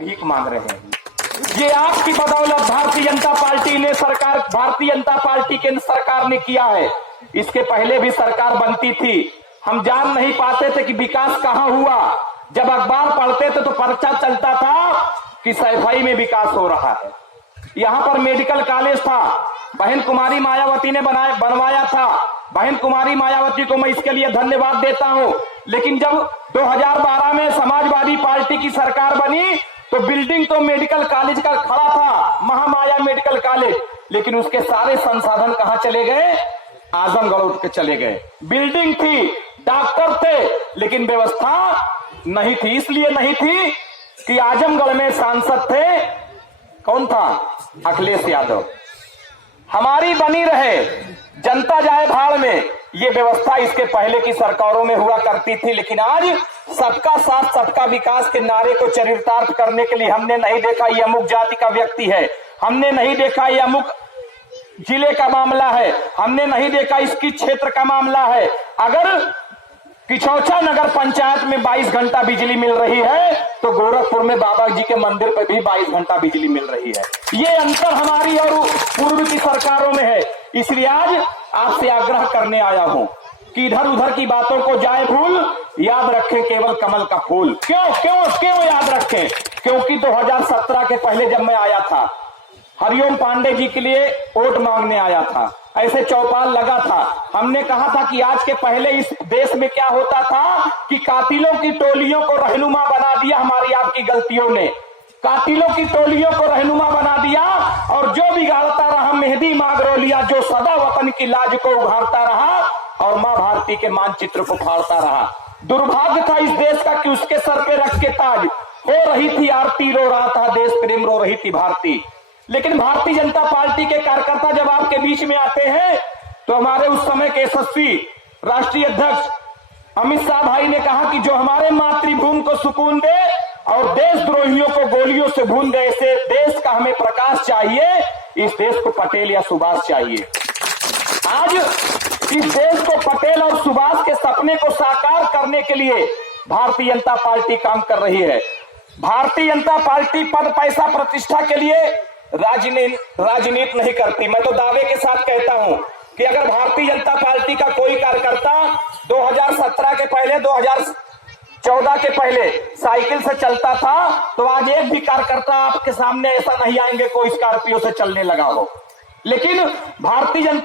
भीख मांग रहे हैं। ये आपकी बदौलत भारतीय जनता पार्टी केंद्र सरकार ने किया है। इसके पहले भी सरकार बनती थी, हम जान नहीं पाते थे कि विकास कहां हुआ। जब अखबार पढ़ते थे तो पर्चा चलता था कि सैफई में विकास हो रहा है। यहां पर मेडिकल कॉलेज था, बहन कुमारी मायावती ने बनवाया था। बहन कुमारी मायावती को मैं इसके लिए धन्यवाद देता हूं। लेकिन जब 2012 में समाजवादी पार्टी की सरकार बनी तो बिल्डिंग तो मेडिकल कॉलेज का खड़ा था, महामाया मेडिकल कॉलेज, लेकिन उसके सारे संसाधन कहां चले गए? आजमगढ़ उठ के चले गए। बिल्डिंग थी, डॉक्टर थे, लेकिन व्यवस्था नहीं थी। इसलिए नहीं थी कि आजमगढ़ में सांसद थे, कौन था? अखिलेश यादव। हमारी बनी रहे, जनता जाए भाड़ में, ये व्यवस्था इसके पहले की सरकारों में हुआ करती थी। लेकिन आज सबका साथ सबका विकास के नारे को चरितार्थ करने के लिए हमने नहीं देखा ये अमुक जाति का व्यक्ति है, हमने नहीं देखा ये अमुक जिले का मामला है, हमने नहीं देखा इसकी क्षेत्र का मामला है। अगर किचौचा नगर पंचायत में 22 घंटा बिजली मिल रही है तो गोरखपुर में बाबा जी के मंदिर पर भी 22 घंटा बिजली मिल रही है। ये अंतर हमारी और पूर्व की सरकारों में है। इसलिए आज आपसे आग्रह करने आया हूं कि इधर उधर की बातों को जाए भूल, याद रखें केवल कमल का फूल। क्यों क्यों क्यों याद रखें? क्योंकि 2017 के पहले जब मैं आया था, हरिओम पांडे जी के लिए वोट मांगने आया था, ऐसे चौपाल लगा था। हमने कहा था कि आज के पहले इस देश में क्या होता था कि कातिलों की टोलियों को रहनुमा बना दिया हमारी आपकी गलतियों ने। कातिलों की टोलियों को रहनुमा बना दिया और जो बिगाड़ता रहा मेहदी मागरोलिया, जो सदा वतन की लाज को उघाड़ता रहा और मां भारती के मानचित्र को फाड़ता रहा। दुर्भाग्य था इस देश का कि उसके सर पे रख के ताज हो रही थी आरती, रो रहा था देश प्रेम, रो रही थी भारती। लेकिन भारतीय जनता पार्टी के कार्यकर्ता जब आपके बीच में आते हैं तो हमारे उस समय के यशस्वी राष्ट्रीय अध्यक्ष अमित शाह भाई ने कहा कि जो हमारे मातृभूमि को सुकून दे और देशद्रोहियों को गोलियों से भून दे, ऐसे देश का हमें प्रकाश चाहिए। इस देश को पटेल या सुभाष चाहिए। आज इस देश को पटेल और सुभाष के सपने को साकार करने के लिए भारतीय जनता पार्टी काम कर रही है। भारतीय जनता पार्टी पद पैसा प्रतिष्ठा के लिए राजनीति नहीं करती। मैं तो दावे के साथ कहता हूं कि अगर भारतीय जनता पार्टी का कोई कार्यकर्ता 2017 के पहले 2014 के पहले साइकिल से चलता था तो आज एक भी कार्यकर्ता आपके सामने ऐसा नहीं आएंगे कोई स्कॉर्पियो से चलने लगा हो। लेकिन भारतीय जनता